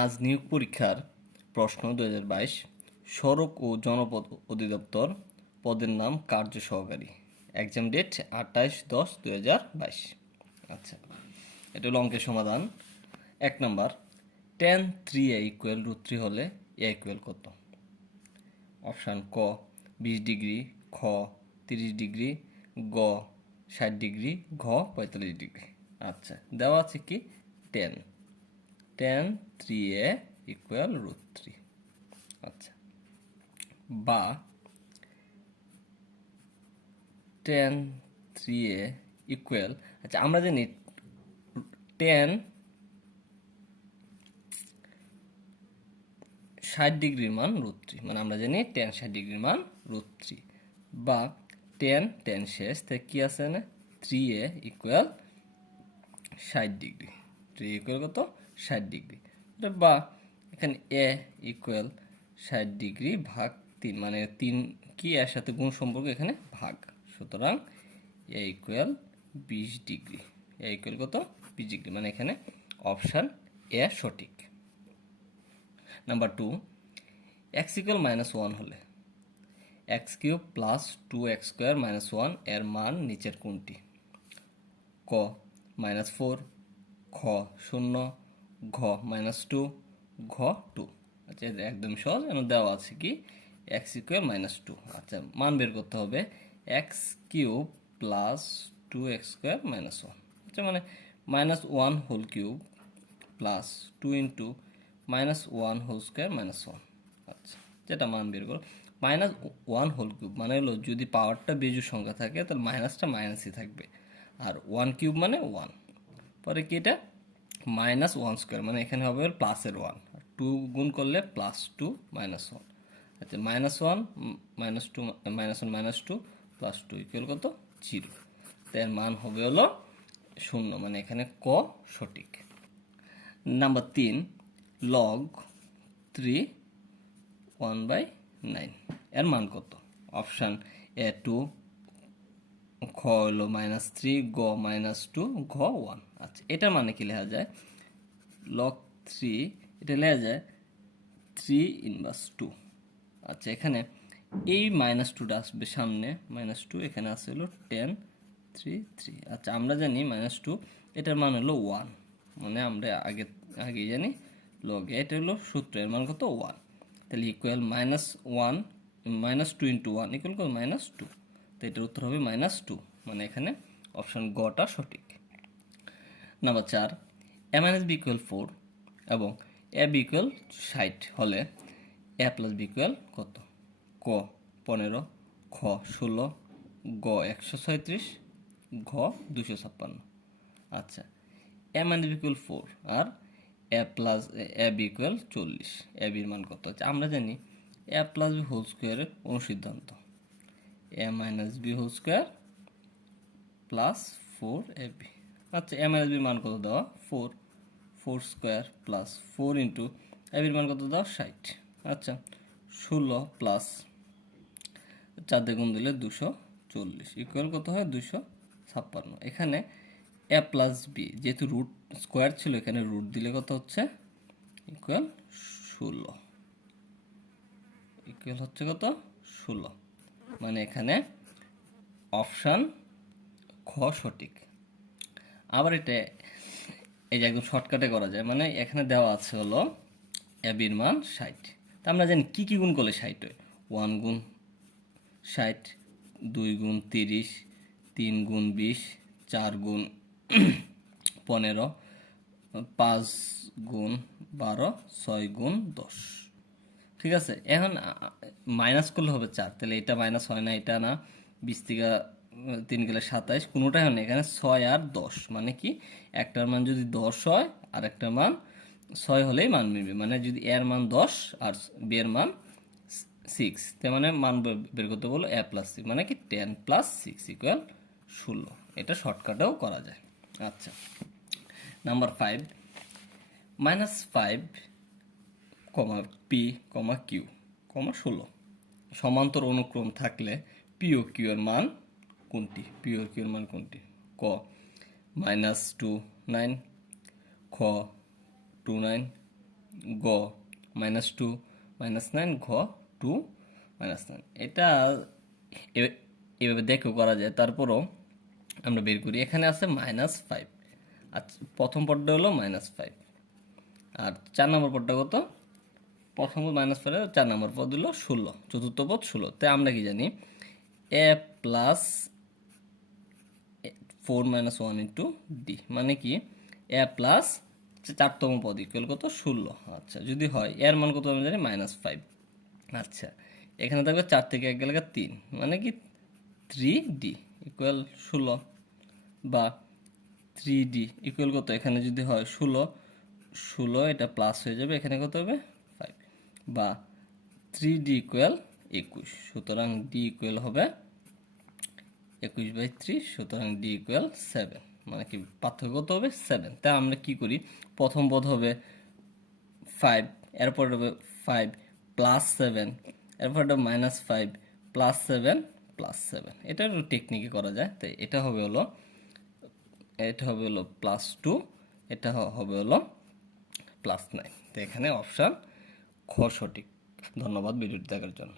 আজ নিয়োগ পরীক্ষার প্রশ্ন 2022 সড়ক ও জনপদ অধিদপ্তর পদের নাম কার্য সহকারী। Exam date 28/10/2022। আচ্ছা, এটা হলো অঙ্কের সমাধান। 1 নাম্বার, tan 3a = √3 হলে a ইকুয়াল কত? অপশান ক 20 ডিগ্রি, খ 30 ডিগ্রি, গ 60 ডিগ্রি, ঘ 45 ডিগ্রি। আচ্ছা, দেওয়া আছে কি tan 3a = √3। আচ্ছা, বা tan 3a = আচ্ছা আমরা জানি tan 60 ডিগ্রির মান √3, মানে আমরা জানি tan 60 ডিগ্রির মান √3, বা tan শেষ তাই কি আছে না 3a = 60 ডিগ্রি। 3 কত 60 ডিগ্রি, বা এখানে a = 60 ডিগ্রি ভাগ 3, মানে 3 কি এর সাথে গুণ সম্পর্ক, এখানে ভাগ, সুতরাং a = 20 ডিগ্রি। a = কত 20 ডিগ্রি, মানে এখানে অপশান এ সঠিক। নাম্বার 2, x = -1 হলে x³ + 2x² - 1 এর মান নিচের কোনটি? ক -4, খ 0, ঘ -2, ঘ 2। আচ্ছা, এটা একদম সহজ, এখানে দেওয়া আছে কি x = -2। আচ্ছা, মান বের করতে হবে x³ + 2x² - 1। আচ্ছা, মানে -1 হোল কিউব প্লাস 2 × -1² - 1। আচ্ছা, যেটা মান বের করো -1 হোল কিউব মানে হলো যদি পাওয়ারটা বেজোড় সংখ্যা থাকে তাহলে মাইনাসটা মাইনাসই থাকবে, আর 1 কিউব মানে 1। পরে কি এটা -1² মানে এখানে হবে প্লাসের 1, 2 গুণ করলে +2 - 1। আচ্ছা, -1 -2 -1 -2 +2 = কত 0। এর মান হবে হলো 0, মানে এখানে ক সঠিক। নাম্বার 3, log 3 1/9 এর মান কত? অপশান এ 2, খ হলো -3, গ -2, ঘ 1। আচ্ছা, এটার মানে কি লেখা যায়? log 3 এটা লেখা যায় 3 × 2। আচ্ছা, এখানে এই -2টা আসবে সামনে, -2 এখানে আসে হলো tan 3। আচ্ছা, আমরা জানি -2 এটার মান হলো 1, মানে আমরা আগে জানি log এটা হলো সূত্র, এর মান কত 1, তাহলে ইকুয়াল -1 -2 × 1 = কত -2, তো এটার উত্তর হবে -2, মানে এখানে অপশন গটা সঠিক। নাম্বার 4, a - b = 4 এবং ab = 60 হলে a + b = কত? ক 15, খ 16, গ 136, ঘ 256। আচ্ছা, a - b = 4 R ab = 40, ab এর মান কত? আচ্ছা, আমরা জানি a + b হোল স্কয়ারের অনুসিদ্ধান্ত a - b whole square plus 4ab। আচ্ছা, a - b মান কত দেওয়া 4 স্কয়ার প্লাস 4 × ab এর মান কত দেওয়া 60। আচ্ছা, 16 প্লাস 4 দিয়ে গুণ দিলে 240 ইকুয়াল কত হয় 256। এখানে a + b যেহেতু রুট স্কোয়ার ছিল, এখানে রুট দিলে কত হচ্ছে ইকুয়াল 16, ইকুয়াল হচ্ছে কত 16, মানে এখানে অপশান খ সঠিক। আবার এটা এই যে একদম শর্টকাটে করা যায়, মানে এখানে দেওয়া আছে হলো ab এর মান 60, তা আমরা জানি কি কি গুণ করলে 60 হয়? 1 গুণ 60, 2 গুণ 30, 3 গুণ 20, 4 গুণ 15, 5 গুণ 12, 6 গুণ 10। ঠিক আছে, এখন মাইনাস করলে হবে 4, তাহলে এটা মাইনাস হয় না, এটা না, 20 থেকে 3 গেলে 27, কোনোটাই হয় না, এখানে 6 আর 10, মানে কি একটার মান যদি 10 হয় আর একটার মান 6 হলেই মান মিলবে, মানে যদি এর মান 10 আর বি এর মান 6, তার মানে মান বের করতে বলো a + c, মানে কি 10 + 6 = 16। এটা শর্টকাটেও করা যায়। আচ্ছা, নাম্বার 5, -5, p, q, 16 সমান্তর অনুক্রম থাকলে p ও q এর মান কোনটি? p ও q এর মান কোনটি? ক -2 9, খ 2 9, গ -2 -9 ঘ 2 -9 এটা এভাবে দেখেও করা যায়। তারপরও আমরা বের করি, এখানে আছে -5। আচ্ছা, প্রথম পদটা হলো -5 আর 4 নম্বর পদটা কত? প্রথম পদ -5 4 নম্বর পদ হলো 16, চতুর্থ পদ 16। তাই আমরা কি জানি a প্লাস 4 - 1 ইন্টু ডি, মানে কি a প্লাস 4তম পদ ইকুয়াল কত? 16। আচ্ছা, যদি হয় এর মান কত আমরা জানি -5। আচ্ছা, এখানে থাকবে 4 থেকে 1 গেলে 3, মানে কি 3d ইকুয়াল 16, বা 3d ইকুয়াল কত? এখানে যদি হয় 16 এটা প্লাস হয়ে যাবে, এখানে কত হবে 5, বা 3d ইকুয়াল 21। সুতরাং d ইকুয়াল হবে 21/3, সুতরাং d ইকুয়াল 7, মানে কি পার্থক্য কত হবে? 7। তাই আমরা কি করি, প্রথম পদ হবে 5, এরপর হবে 5 প্লাস 7, এরপর হবে -5 প্লাস 7 প্লাস 7। এটা একটু টেকনিকে করা যায়। তাই এটা হবে হলো +2, এটা হবে হলো +9। তো এখানে অপশান খ সঠিক। ধন্যবাদ ভিডিওটি দেখার জন্য।